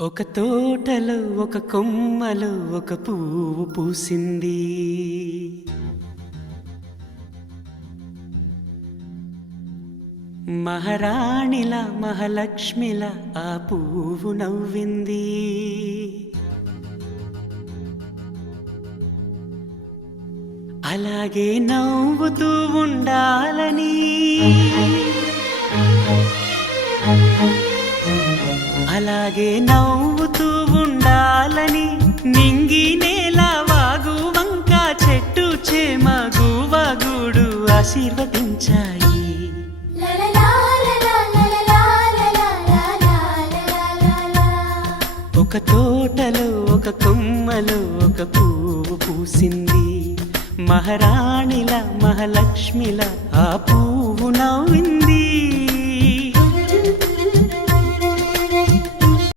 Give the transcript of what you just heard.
ఒక తోటలో ఒక కొమ్మలో ఒక పువ్వు పూసింది. మహారాణిల మహాలక్ష్మిల ఆ పువ్వు నవ్వింది. అలాగే నవ్వుతూ ఉండాలని, అలాగే నవ్వుతూ ఉండాలని నింగి నేల వాగు వంక చెట్టు చేమ గువగూడు ఆశీర్వదించాయి. ఒక తోటలో ఒక కొమ్మలో ఒక పువ్వు పూసింది. మహారాణిల మహాలక్ష్మిల ఆ పువ్వు నవ్వింది.